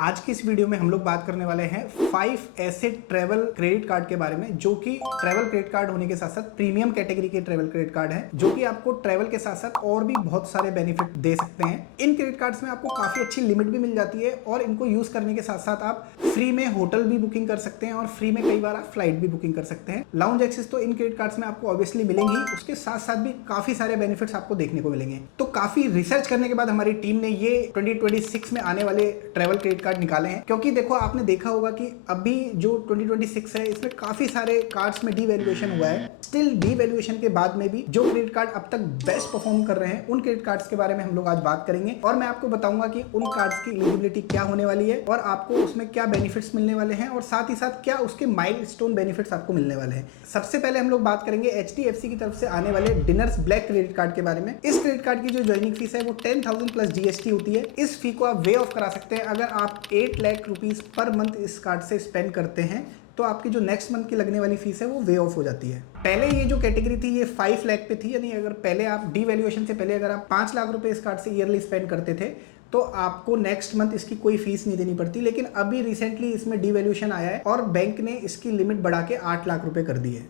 आज की इस वीडियो में हम लोग बात करने वाले हैं 5 ऐसे ट्रैवल क्रेडिट कार्ड के बारे में जो कि ट्रैवल क्रेडिट कार्ड होने के साथ साथ प्रीमियम कैटेगरी के ट्रैवल क्रेडिट कार्ड हैं, जो कि आपको ट्रैवल के साथ साथ और भी बहुत सारे बेनिफिट दे सकते हैं। इन क्रेडिट कार्ड्स में आपको काफी अच्छी लिमिट भी मिल जाती है और इनको यूज करने के साथ साथ आप फ्री में होटल भी बुकिंग कर सकते हैं और फ्री में कई बार आप फ्लाइट भी बुकिंग कर सकते हैं। लाउंज एक्सेस तो इन क्रेडिट कार्ड्स में आपको ऑब्वियसली मिलेंगी, उसके साथ साथ भी काफी सारे बेनिफिट्स आपको देखने को मिलेंगे। तो काफी रिसर्च करने के बाद हमारी टीम ने ये 2026 में आने वाले ट्रैवल क्रेडिट कार्ड निकाले हैं, क्योंकि देखो आपने देखा होगा कि अभी जो 2026 है इसमें काफी सारे कार्ड्स में डीवैल्यूएशन हुआ है। स्टिल डीवैल्यूएशन के बाद में भी जो क्रेडिट कार्ड अब तक बेस्ट परफॉर्म कर रहे हैं उन क्रेडिट कार्ड्स के बारे में हम लोग आज बात करेंगे और मैं आपको बताऊंगा कि उन कार्ड्स की एलिजिबिलिटी क्या होने वाली है और आपको उसमें क्या बेनिफिट्स मिलने वाले हैं और साथ ही साथ क्या उसके माइलस्टोन बेनिफिट्स आपको मिलने वाले हैं। सबसे पहले हम लोग बात करेंगे HDFC की तरफ से आने वाले डिनर्स ब्लैक क्रेडिट कार्ड के बारे में। इस क्रेडिट कार्ड की जो ज्वाइनिंग फीस है वो 10,000 प्लस GST होती है। इस फी को आप वे ऑफ करा सकते हैं अगर आप 8 लाख रुपीज पर मंथ इस कार्ड से स्पेंड करते हैं, तो आपकी जो नेक्स्ट मंथ की लगने वाली फीस है वो वे ऑफ हो जाती है। पहले ये जो कैटेगरी थी ये 5 लाख पे थी, यानी अगर पहले आप डीवैल्यूएशन से पहले अगर आप 5 लाख रुपए इस कार्ड से ईयरली स्पेंड करते थे तो आपको नेक्स्ट मंथ इसकी कोई फीस नहीं देनी पड़ती। लेकिन अभी रिसेंटली इसमें डीवैल्यूएशन आया है और बैंक ने इसकी लिमिट बढ़ा के 8 लाख रुपए कर दी है।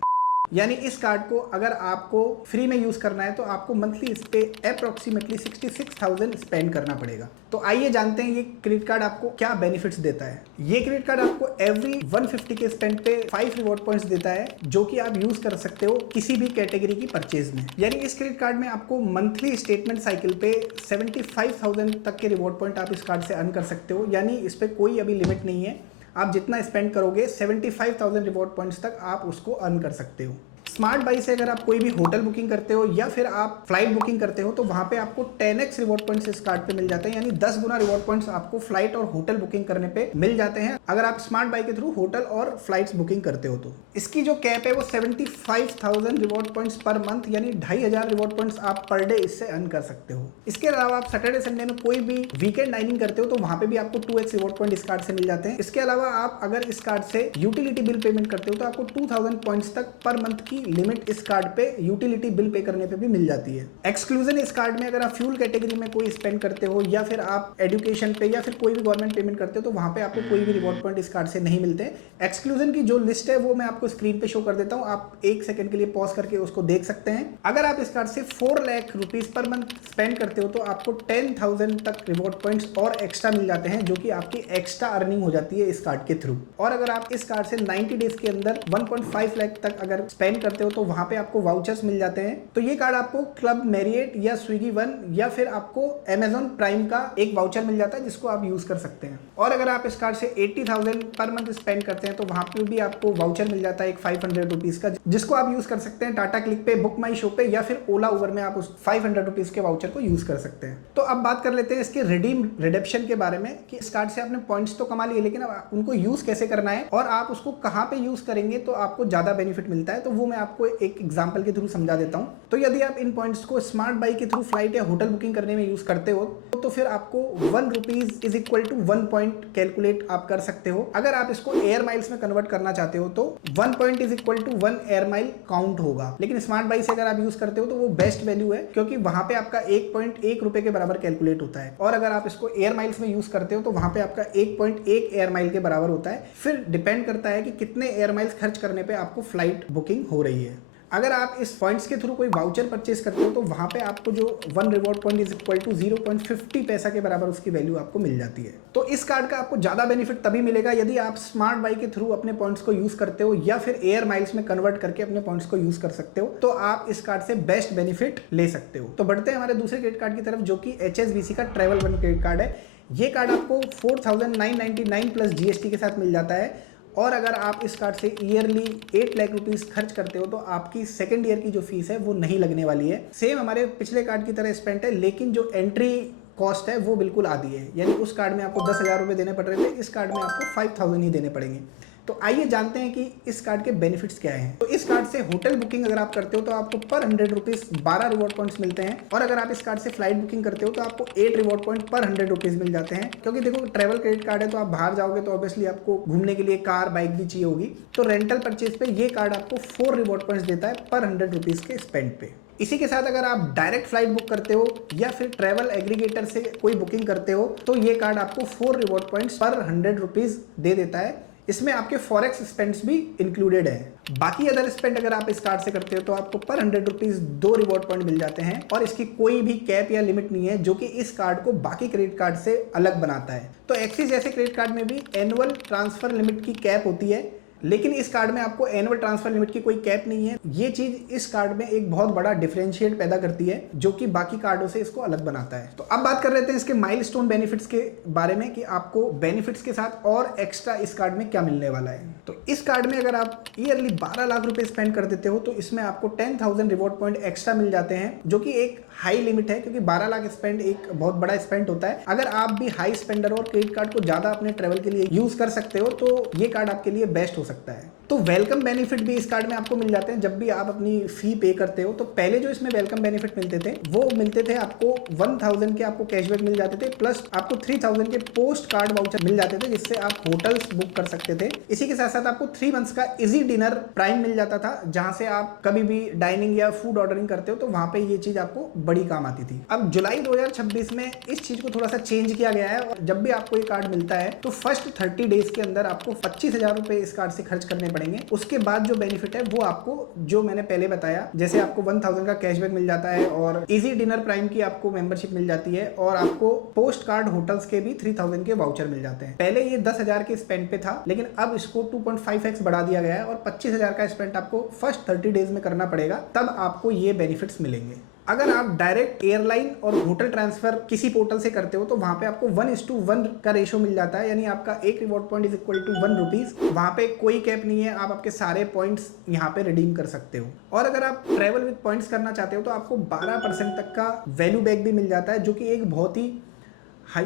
यानी इस कार्ड को अगर आपको फ्री में यूज करना है तो आपको मंथली इस पे अप्रोक्सीमेटली 66,000 स्पेंड करना पड़ेगा। तो आइए जानते हैं ये क्रेडिट कार्ड आपको क्या बेनिफिट्स देता है। ये क्रेडिट कार्ड आपको एवरी 150 के स्पेंड पे 5 रिवॉर्ड पॉइंट्स देता है, जो कि आप यूज कर सकते हो किसी भी कैटेगरी की परचेज में। यानी इस क्रेडिट कार्ड में आपको मंथली स्टेटमेंट साइकिल पे 75,000 तक के रिवॉर्ड पॉइंट आप इस कार्ड से अर्न कर सकते हो। यानी इस पे कोई अभी लिमिट नहीं है, आप जितना स्पेंड करोगे 75,000 रिवॉर्ड पॉइंट्स तक आप उसको अर्न कर सकते हो। स्मार्ट बाई से अगर आप कोई भी होटल बुकिंग करते हो या फिर आप फ्लाइट बुकिंग करते हो तो वहां पे आपको 10x रिवॉर्ड पॉइंट्स इस कार्ड पे मिल जाते हैं, यानी 10 गुना रिवॉर्ड पॉइंट्स आपको फ्लाइट और होटल बुकिंग करने पे मिल जाते हैं अगर आप स्मार्ट बाई के थ्रू होटल और फ्लाइट्स बुकिंग करते हो। तो इसकी जो कैप है वो 75,000 रिवॉर्ड पॉइंट्स पर मंथ, यानी 2,500 रिवॉर्ड पॉइंट्स आप पर डे इससे अर्न कर सकते हो। इसके अलावा आप सैटरडे संडे में कोई भी वीकेंड डाइनिंग करते हो तो वहां पे भी आपको 2x रिवॉर्ड पॉइंट इस कार्ड से मिल जाते हैं। इसके अलावा आप अगर इस कार्ड से यूटिलिटी बिल पेमेंट करते हो तो आपको 2,000 पॉइंट्स तक पर मंथ की लिमिट इस कार्ड पे यूटिलिटी बिल पे करने पे भी मिल जाती है। एक्सक्लूजन इस कार्ड में अगर आप फ्यूल कैटेगरी में कोई स्पेंड करते हो या फिर आप एजुकेशन पे या फिर कोई भी गवर्नमेंट पेमेंट करते हो तो वहां पे आपको कोई भी रिवॉर्ड पॉइंट इस कार्ड से नहीं मिलते। एक्सक्लूजन की जो लिस्ट है वो मैं आपको स्क्रीन पे शो कर देता हूं, आप 1 सेकंड के लिए पॉज करके उसको देख सकते हैं। अगर आप इस कार्ड से 4 lakh rupees per month spend करते हो तो आपको 10,000 तक रिवॉर्ड पॉइंट्स और एक्स्ट्रा मिल जाते हैं, जो कि आपकी एक्स्ट्रा अर्निंग हो जाती है इस कार्ड के थ्रू। और अगर आप इस कार्ड से 90 डेज के अंदर 1.5 लाख तक अगर स्पेंड करते हो तो वहां पे आपको वाउचर्स मिल जाते हैं। तो ये कार्ड आपको क्लब मैरियट या स्विगी वन या फिर आपको Amazon प्राइम का एक वाउचर मिल जाता है जिसको आप यूज कर सकते हैं। और अगर आप इस कार्ड से 80,000 पर मंथ स्पेंड करते हैं तो वहां पे भी आपको वाउचर मिल जाता है एक 500 रुपीज का, जिसको आप यूज कर सकते हैं टाटा क्लिक पे, बुक माई शो पे या फिर ओला उबर में आप उस 500 रुपीज के वाउचर को यूज कर सकते हैं। तो अब बात कर लेते हैं इसके रिडेम्पशन के बारे में कि इस कार्ड से आपने पॉइंट्स तो कमा लिए, लेकिन अब उनको यूज कैसे करना है और आप उसको कहां पे यूज करेंगे तो आपको ज्यादा बेनिफिट मिलता है, तो वो मैं आपको एक एग्जांपल के थ्रू समझा देता हूं। तो यदि आप इन पॉइंट्स को स्मार्ट बाई के थ्रू फ्लाइट या होटल बुकिंग करने में यूज करते हो तो फिर आपको 1 rupees is equal to 1 point calculate आप कर सकते हो। अगर आप इसको एयर माइल्स में कन्वर्ट करना चाहते हो तो 1 point is equal to 1 air mile count होगा। लेकिन स्मार्ट बाई से अगर आप यूज करते हो तो वो बेस्ट वैल्यू है, क्योंकि वहां पे आपका 1.1 रुपए के बराबर कैलकुलेट होता है। और अगर आप इसको एयर माइल्स में यूज करते हो तो वहां पे आपका 1.1 एयर माइल के बराबर होता है। फिर डिपेंड करता है कि कितने एयर माइल्स खर्च करने पे आपको फ्लाइट बुकिंग हो रही है। अगर आप इस पॉइंट्स के थ्रू कोई वाउचर परचेस करते हो तो वहां पे आपको जो 1 reward point is equal to 0.50 पैसा के बराबर उसकी वैल्यू आपको मिल जाती है। तो इस कार्ड का आपको ज्यादा बेनिफिट तभी मिलेगा यदि आप स्मार्ट बाई के थ्रू अपने पॉइंट्स को यूज करते हो या फिर एयर माइल्स में कन्वर्ट करके अपने पॉइंट्स को यूज कर सकते हो, तो आप इस कार्ड से बेस्ट बेनिफिट ले सकते हो। तो बढ़ते हैं हमारे दूसरे क्रेडिट कार्ड की तरफ, जो कि HSBC का ट्रैवल वन क्रेडिट कार्ड है। ये कार्ड आपको 4,999 प्लस GST के साथ मिल जाता है। और अगर आप इस कार्ड से ईयरली 8 लाख रुपीस खर्च करते हो तो आपकी सेकंड ईयर की जो फीस है वो नहीं लगने वाली है। सेम हमारे पिछले कार्ड की तरह स्पेंड है, लेकिन जो एंट्री कॉस्ट है वो बिल्कुल आधी है। यानी उस कार्ड में आपको 10,000 रुपए देने पड़ रहे थे, इस कार्ड में आपको 5,000 ही देने पड़ेंगे। तो आइए जानते हैं कि इस कार्ड के बेनिफिट्स क्या हैं। तो इस कार्ड से होटल बुकिंग अगर आप करते हो तो आपको पर 100 रुपीज 12 रिवॉर्ड पॉइंट्स मिलते हैं, और अगर आप इस कार्ड से फ्लाइट बुकिंग करते हो तो आपको 8 रिवॉर्ड पॉइंट पर 100 रुपीज मिल जाते हैं। क्योंकि देखो ट्रैवल क्रेडिट कार्ड है तो आप बाहर जाओगे तो ऑब्वियसली आपको घूमने के लिए कार बाइक भी चाहिए होगी, तो रेंटल परचेज पे ये कार्ड आपको 4 रिवॉर्ड पॉइंट्स देता है पर 100 रुपीज के स्पेंड पे। इसी के साथ अगर आप डायरेक्ट फ्लाइट बुक करते हो या फिर ट्रैवल एग्रीगेटर से कोई बुकिंग करते हो तो ये कार्ड आपको 4 रिवॉर्ड पॉइंट्स पर 100 रुपीज दे देता है। इसमें आपके फॉरेक्स स्पेंड्स भी इंक्लूडेड है। बाकी अदर स्पेंड अगर आप इस कार्ड से करते हो तो आपको पर 100 रुपीज 2 रिवॉर्ड पॉइंट मिल जाते हैं, और इसकी कोई भी कैप या लिमिट नहीं है, जो कि इस कार्ड को बाकी क्रेडिट कार्ड से अलग बनाता है। तो एक्सिस जैसे क्रेडिट कार्ड में भी एनुअल ट्रांसफर लिमिट की कैप होती है, लेकिन इस कार्ड में आपको एनुअल ट्रांसफर लिमिट की कोई कैप नहीं है। ये चीज इस कार्ड में एक बहुत बड़ा डिफरेंशिएट पैदा करती है, जो कि बाकी कार्डों से इसको अलग बनाता है। तो अब बात कर लेते हैं इसके माइलस्टोन बेनिफिट्स के बारे में, कि आपको बेनिफिट्स के साथ और एक्स्ट्रा इस कार्ड में क्या मिलने वाला है। तो इस कार्ड में अगर आप ईयरली 12 लाख रुपए स्पेंड कर देते हो तो इसमें आपको 10,000 रिवॉर्ड पॉइंट एक्स्ट्रा मिल जाते हैं, जो कि एक हाई लिमिट है, क्योंकि 12 लाख स्पेंड एक बहुत बड़ा स्पेंड होता है। अगर आप भी हाई स्पेंडर और क्रेडिट कार्ड को ज्यादा अपने ट्रेवल के लिए यूज कर सकते हो तो ये कार्ड आपके लिए बेस्ट हो सकता है। तो वेलकम बेनिफिट भी इस कार्ड में आपको मिल जाते हैं। जब भी आप अपनी फी पे करते हो तो पहले जो इसमें वेलकम बेनिफिट मिलते थे वो मिलते थे आपको 1000 के आपको कैशबैक मिल जाते थे, प्लस आपको 3000 के पोस्ट कार्ड वाउचर मिल जाते थे, जिससे आप होटल्स बुक कर सकते थे। इसी के साथ साथ आपको 3 मंथ्स का इजी डिनर प्राइम मिल जाता था, जहां से आप कभी भी डाइनिंग या फूड ऑर्डरिंग करते हो तो वहां पे ये चीज आपको बड़ी काम आती थी। अब जुलाई 2026 में इस चीज को थोड़ा सा चेंज किया गया है, और जब भी आपको ये कार्ड मिलता है तो फर्स्ट 30 डेज के अंदर आपको 25,000 रुपए इस कार्ड से खर्च करने पड़ेंगे। उसके बाद जो बेनिफिट है वो आपको, जो मैंने पहले बताया, जैसे आपको 1000 का कैशबैक मिल जाता है, और इजी डिनर प्राइम की आपको मेंबरशिप मिल जाती है, और आपको पोस्ट कार्ड होटल्स के भी 3000 के वाउचर मिल जाते हैं। पहले ये 10,000 के स्पेंड पे था, लेकिन अब इसको 2.5x बढ़ा दिया गया है, और 25,000 का स्पेंड आपको फर्स्ट 30 डेज में करना पड़ेगा, तब आपको ये बेनिफिट्स मिलेंगे। अगर आप डायरेक्ट एयरलाइन और होटल ट्रांसफर किसी पोर्टल से करते हो तो वहां पे आपको 1:1 का रेशो मिल जाता है, यानी आपका एक reward point is equal to 1 rupees. वहां पे कोई कैप नहीं है, आप आपके सारे पॉइंट्स यहाँ पे रिडीम कर सकते हो। और अगर आप ट्रेवल विद पॉइंट्स करना चाहते हो तो आपको 12% तक का वैल्यू बैक भी मिल जाता है, जो कि एक बहुत ही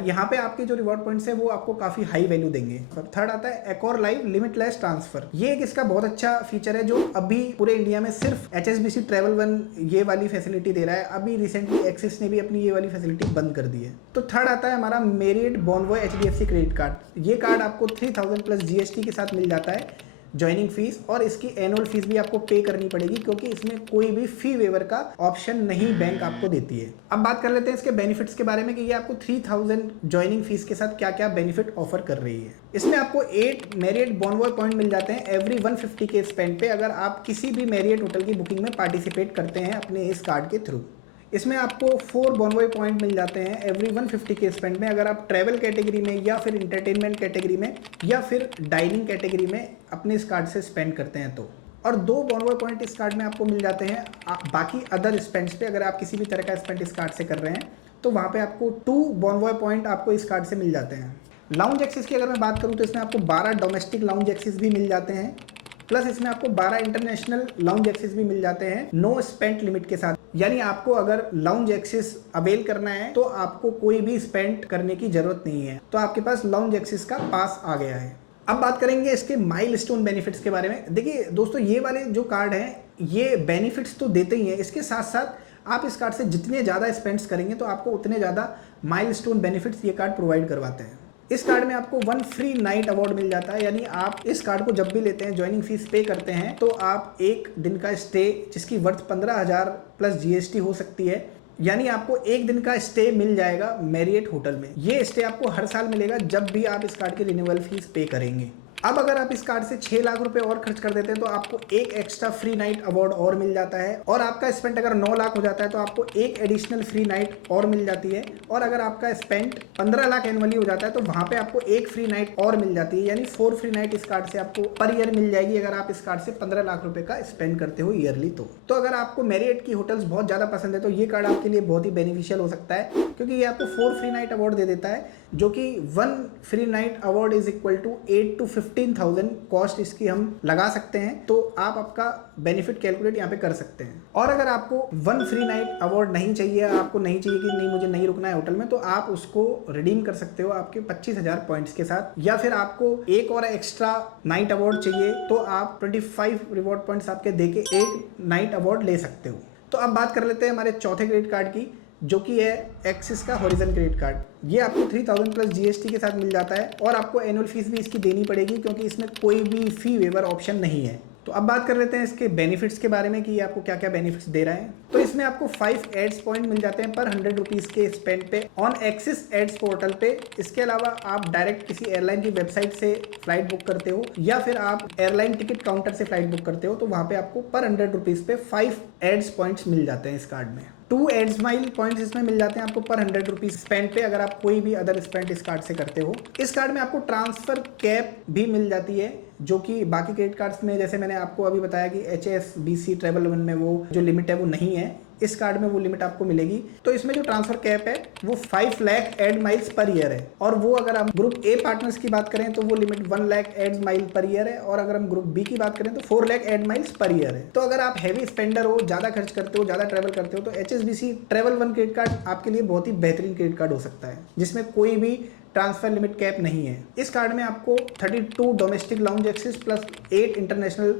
यहाँ पे आपके जो रिवॉर्ड पॉइंट्स है वो आपको काफी हाई वैल्यू देंगे। और थर्ड आता है एकॉर लाइव लिमिटलेस ट्रांसफर। ये एक इसका बहुत अच्छा फीचर है, जो अभी पूरे इंडिया में सिर्फ HSBC ट्रैवल वन ये वाली फैसिलिटी दे रहा है। अभी रिसेंटली एक्सिस ने भी अपनी ये वाली फैसिलिटी बंद कर दी है। तो थर्ड आता है हमारा merit Bonvoy HDFC credit card. ये कार्ड आपको 3000 प्लस GST के साथ मिल जाता है ज्वाइनिंग फीस, और इसकी एनुअल फीस भी आपको पे करनी पड़ेगी, क्योंकि इसमें कोई भी फी वेवर का ऑप्शन नहीं बैंक आपको देती है। अब बात कर लेते हैं इसके बेनिफिट्स के बारे में, कि ये आपको 3000 ज्वाइनिंग फीस के साथ क्या क्या बेनिफिट ऑफर कर रही है। इसमें आपको 8 मैरियट बॉन्वॉय पॉइंट मिल जाते हैं एवरी 150 के स्पेंड पे, अगर आप किसी भी मैरियट होटल की बुकिंग में पार्टिसिपेट करते हैं अपने इस कार्ड के थ्रू। इसमें आपको 4 बॉन्वॉय पॉइंट मिल जाते हैं एवरी 150 के स्पेंड में, अगर आप ट्रैवल कैटेगरी में या फिर इंटरटेनमेंट कैटेगरी में या फिर डाइनिंग कैटेगरी में अपने इस कार्ड से स्पेंड करते हैं तो। और 2 बॉन्वॉय पॉइंट इस कार्ड में आपको मिल जाते हैं बाकी अदर स्पेंड्स पे, अगर आप किसी भी तरह का स्पेंड इस कार्ड से कर रहे हैं तो वहाँ पे आपको 2 बॉन्वॉय पॉइंट आपको इस कार्ड से मिल जाते हैं। लाउंज एक्सेस की अगर मैं बात करूँ तो इसमें आपको 12 डोमेस्टिक लाउंज एक्सेस भी मिल जाते हैं, प्लस इसमें आपको 12 इंटरनेशनल लाउंज एक्सेस भी मिल जाते हैं नो स्पेंड लिमिट के साथ। यानी आपको अगर लाउंज एक्सेस अवेल करना है तो आपको कोई भी स्पेंड करने की जरूरत नहीं है, तो आपके पास लाउंज एक्सेस का पास आ गया है। अब बात करेंगे इसके माइलस्टोन बेनिफिट्स के बारे में। देखिए दोस्तों, ये वाले जो कार्ड हैं ये बेनिफिट्स तो देते ही हैं, इसके साथ साथ आप इस कार्ड से जितने ज़्यादा स्पेंड्स करेंगे तो आपको उतने ज़्यादा माइलस्टोन बेनिफिट्स ये कार्ड प्रोवाइड करवाते हैं। इस कार्ड में आपको 1 फ्री नाइट अवार्ड मिल जाता है, यानी आप इस कार्ड को जब भी लेते हैं, ज्वाइनिंग फीस पे करते हैं, तो आप एक दिन का स्टे जिसकी वर्थ 15,000 प्लस GST हो सकती है, यानी आपको एक दिन का स्टे मिल जाएगा मैरियट होटल में। ये स्टे आपको हर साल मिलेगा जब भी आप इस कार्ड की रिन्यूअल फीस पे करेंगे। अब अगर आप इस कार्ड से 6 लाख रुपए और खर्च कर देते हैं तो आपको एक एक्स्ट्रा फ्री नाइट अवार्ड और मिल जाता है, और आपका स्पेंड अगर 9 लाख हो जाता है तो आपको एक एडिशनल फ्री नाइट और मिल जाती है, और अगर आपका स्पेंड 15 लाख एनुअली हो जाता है तो वहां पे आपको एक फ्री नाइट और मिल जाती है, यानी 4 फ्री नाइट इस कार्ड से आपको पर ईयर मिल जाएगी अगर आप इस कार्ड से 15 लाख रुपए का स्पेंड करते हो ईयरली। तो अगर आपको मैरियट की होटल्स बहुत ज्यादा पसंद है तो ये कार्ड आपके लिए बहुत ही बेनिफिशियल हो सकता है, क्योंकि ये आपको 4 फ्री नाइट अवार्ड दे देता है, जो कि 1 free night award is equal to 8 to 15,000 cost इसकी हम लगा सकते हैं, तो आप आपका बेनिफिट कैलकुलेट यहाँ पे कर सकते हैं। और अगर आपको 1 फ्री नाइट अवार्ड नहीं चाहिए, आपको नहीं चाहिए कि नहीं मुझे नहीं रुकना है होटल में, तो आप उसको रिडीम कर सकते हो आपके 25,000 पॉइंट्स के साथ। या फिर आपको एक और एक्स्ट्रा नाइट अवार्ड चाहिए तो आप 25 रिवॉर्ड पॉइंट्स आपके देके एक नाइट अवार्ड ले सकते हो। तो अब बात कर लेते हैं हमारे चौथे क्रेडिट कार्ड की, जो कि है एक्सिस का हॉरिजन क्रेडिट कार्ड। ये आपको 3000 प्लस जीएसटी के साथ मिल जाता है और आपको एनुअल फीस भी इसकी देनी पड़ेगी, क्योंकि इसमें कोई भी फी वेवर ऑप्शन नहीं है। तो अब बात कर लेते हैं इसके बेनिफिट्स के बारे में कि ये आपको क्या क्या बेनिफिट्स दे रहा है। तो इसमें आपको 5 एड्स पॉइंट मिल जाते हैं पर 100 रुपीज़ के स्पेंड पे ऑन एक्सिस एड्स पोर्टल पे। इसके अलावा आप डायरेक्ट किसी एयरलाइन की वेबसाइट से फ्लाइट बुक करते हो या फिर आप एयरलाइन टिकट काउंटर से फ्लाइट बुक करते हो, तो वहाँ पे आपको पर 100 रुपीज़ पे 5 एड्स पॉइंट्स मिल जाते हैं इस कार्ड में। 2 एड्स माइल पॉइंट्स इसमें मिल जाते हैं आपको पर 100 रुपीज़ स्पेंड पे, अगर आप कोई भी अदर स्पेंड इस कार्ड से करते हो। इस कार्ड में आपको ट्रांसफर कैप भी मिल जाती है, जो कि बाकी क्रेडिट कार्ड्स में, जैसे मैंने आपको अभी बताया कि HSBC ट्रैवल वन में वो जो लिमिट है वो नहीं है, इस कार्ड में वो लिमिट आपको मिलेगी। तो इसमें जो ट्रांसफर कैप है वो 5 lakh edge miles per year है, और वो अगर हम ग्रुप ए पार्टनर्स की बात करें तो वो limit 1 lakh edge mile per year है, और अगर हम ग्रुप बी की बात करें तो 4 lakh edge miles per year है। तो अगर आप हैवी स्पेंडर हो, ज़्यादा खर्च करते हो, ज़्यादा ट्रैवल करते हो, तो HSBC travel one credit card आपके लिए बहुत ही बेहतरीन क्रेडिट कार्ड हो सकता है, जिसमें कोई भी ट्रांसफर लिमिट कैप नहीं है। इस कार्ड में आपको 32 domestic lounge access plus 8 international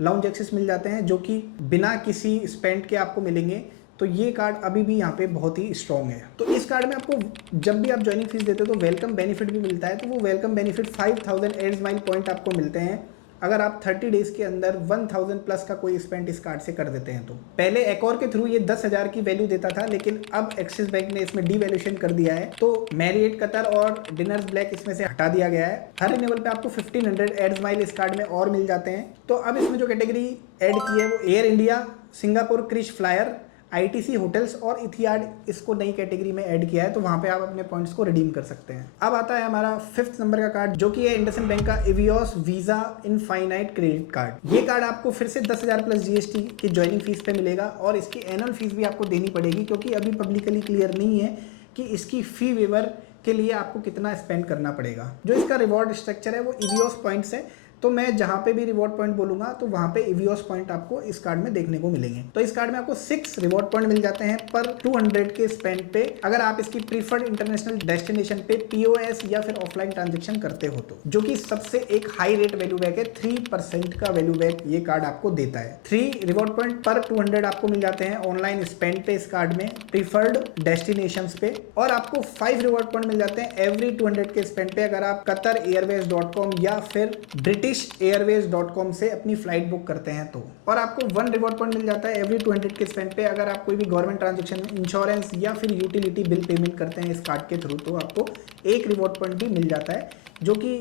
lounge access मिल जाते हैं, जो कि बिना किसी स्पेंड के आपको मिलेंगे। तो ये कार्ड अभी भी यहाँ पे बहुत ही स्ट्रॉन्ग है। तो इस कार्ड में आपको जब भी आप ज्वाइनिंग फीस देते हो तो वेलकम बेनिफिट भी मिलता है। तो वो welcome benefit 5000 edge mile point आपको मिलते हैं अगर आप 30 डेज के अंदर 1000 प्लस का कोई स्पेंड इस कार्ड से कर देते हैं। तो पहले एकॉर के थ्रू ये 10,000 की वैल्यू देता था, लेकिन अब एक्सिस बैंक ने इसमें डीवैल्यूएशन कर दिया है, तो मैरिएट कतर और डिनर्स ब्लैक इसमें से हटा दिया गया है। हर रिन्यूअल पे आपको 1500 एड्स माइल इस कार्ड में और मिल जाते हैं। तो अब इसमें जो कैटेगरी ऐड की है वो Air India, Singapore KrisFlyer, ITC hotels और इथियाड, इसको नई कैटेगरी में ऐड किया है, तो वहां पे आप अपने पॉइंट्स को रिडीम कर सकते हैं। अब आता है हमारा 5th नंबर का कार्ड, जो कि है इंडसइंड बैंक का एवियोस वीजा इनफाइनाइट क्रेडिट कार्ड। ये कार्ड आपको फिर से 10,000 प्लस जीएसटी की ज्वाइनिंग फीस पे मिलेगा, और इसकी एनुअल फीस भी आपको देनी पड़ेगी, क्योंकि अभी पब्लिकली क्लियर नहीं है कि इसकी फी वेवर के लिए आपको कितना स्पेंड करना पड़ेगा। जो इसका रिवॉर्ड स्ट्रक्चर है वो एवियोस पॉइंट्स है, तो मैं जहां पे भी रिवॉर्ड पॉइंट बोलूंगा तो वहां पे एवियोस पॉइंट आपको इस कार्ड में देखने को मिलेंगे। तो इस कार्ड में आपको 6 रिवॉर्ड पॉइंट मिल जाते हैं पर 200 के स्पेंड पे, अगर आप इसकी प्रीफर्ड इंटरनेशनल डेस्टिनेशन पे POS या फिर ऑफलाइन ट्रांजेक्शन करते हो तो, जो कि सबसे एक हाई रेट वैल्यू बैक है। 3% का वैल्यू बैक ये कार्ड आपको देता है। 3 रिवॉर्ड पॉइंट पर 200 आपको मिल जाते हैं ऑनलाइन स्पेंड पे इस कार्ड में, प्रीफर्ड डेस्टिनेशन पे, और आपको 5 रिवॉर्ड पॉइंट मिल जाते हैं एवरी 200 के स्पेंड पे, अगर आप qatareairways.com या फिर britishAirways.com से अपनी फ्लाइट बुक करते हैं तो। और आपको 1 रिवॉर्ड पॉइंट मिल जाता है एवरी 200 के स्पेंड पे, अगर आप कोई भी गवर्नमेंट ट्रांजेक्शन में इंश्योरेंस या फिर यूटिलिटी बिल पेमेंट करते हैं इस कार्ड के थ्रू, तो आपको 1 रिवॉर्ड पॉइंट भी मिल जाता है, जो कि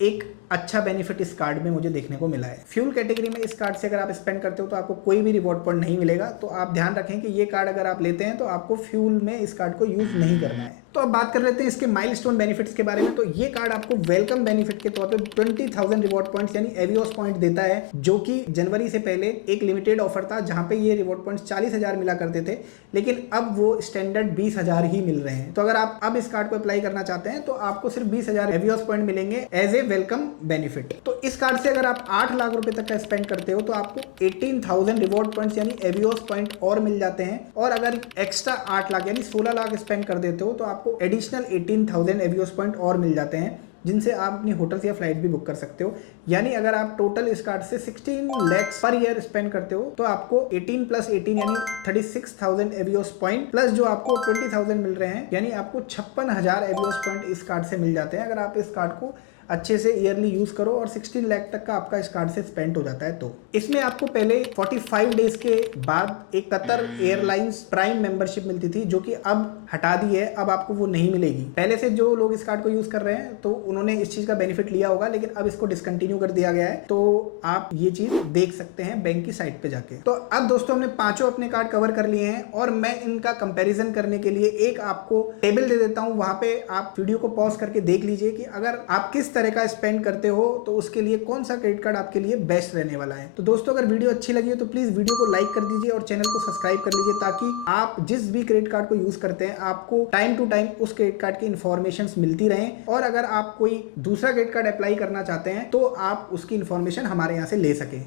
एक अच्छा बेनिफिट इस कार्ड में मुझे देखने को मिला है। फ्यूल कैटेगरी में इस कार्ड से अगर आप स्पेंड करते हो तो आपको कोई भी रिवॉर्ड पॉइंट नहीं मिलेगा, तो आप ध्यान रखें कि ये कार्ड अगर आप लेते हैं तो आपको फ्यूल में इस कार्ड को यूज नहीं करना है। तो अब बात कर लेते हैं इसके माइलस्टोन बेनिफिट्स के बारे में। तो ये कार्ड आपको वेलकम बेनिफिट के तौर पे 20,000 रिवॉर्ड पॉइंट्स यानी एवियोस पॉइंट देता है, जो कि जनवरी से पहले एक लिमिटेड ऑफर था जहां पे ये रिवॉर्ड पॉइंट्स 40,000 मिला करते थे, लेकिन अब वो स्टैंडर्ड 20,000 ही मिल रहे हैं। तो अगर आप अब इस कार्ड को अप्लाई करना चाहते हैं तो आपको सिर्फ 20,000 एवियोस पॉइंट मिलेंगे एज ए वेलकम बेनिफिट। तो इस कार्ड से अगर आप 8 लाख रुपए तक का स्पेंड करते हो तो आपको 18,000 रिवॉर्ड पॉइंट्स यानी एवियोस पॉइंट और मिल जाते हैं, और अगर एक्स्ट्रा 8 लाख यानी 16 लाख स्पेंड कर देते हो तो आपको एडिशनल 18,000 एवियोस पॉइंट और मिल जाते हैं, जिनसे आप अपनी होटल्स या फ्लाइट भी बुक कर सकते हो। यानी अगर आप टोटल इस कार्ड से 16 लाख पर ईयर स्पेंड करते हो तो आपको 18 + 18 यानी 36,000 एवियोस पॉइंट प्लस जो आपको 20,000 मिल रहे हैं, यानी आपको 56,000 एवियोस पॉइंट इस कार्ड से मिल जाते हैं अगर आप इस कार्ड को अच्छे से ईयरली यूज करो, और 16 लाख तक का आपका इस कार्ड से स्पेंड हो जाता है। तो इसमें आपको पहले 45 डेज के बाद एक कतर एयरलाइंस प्राइम मेंबरशिप मिलती थी, जो कि अब हटा दी है, अब आपको वो नहीं मिलेगी। पहले से जो लोग इस कार्ड को यूज कर रहे हैं तो उन्होंने इस चीज का बेनिफिट लिया होगा, लेकिन अब इसको डिसकंटिन्यू कर दिया गया है, तो आप ये चीज देख सकते हैं बैंक की साइट पे जाके। तो अब दोस्तों हमने पांचों अपने कार्ड कवर कर लिए हैं, और मैं इनका कंपैरिजन करने के लिए एक आपको टेबल दे देता हूं, वहां पे आप वीडियो को पॉज करके देख लीजिए कि अगर आप किस तरह का स्पेंड करते हो तो उसके लिए कौन सा क्रेडिट कार्ड आपके लिए बेस्ट रहने वाला है। तो दोस्तों अगर वीडियो अच्छी लगी हो तो प्लीज वीडियो को लाइक कर दीजिए और चैनल को सब्सक्राइब कर लीजिए, ताकि आप जिस भी क्रेडिट कार्ड को यूज करते हैं आपको टाइम टू टाइम उस क्रेडिट कार्ड की इंफॉर्मेशन मिलती रहें, और अगर आप कोई दूसरा क्रेडिट कार्ड अप्लाई करना चाहते हैं तो आप उसकी इंफॉर्मेशन हमारे यहाँ से ले सकें।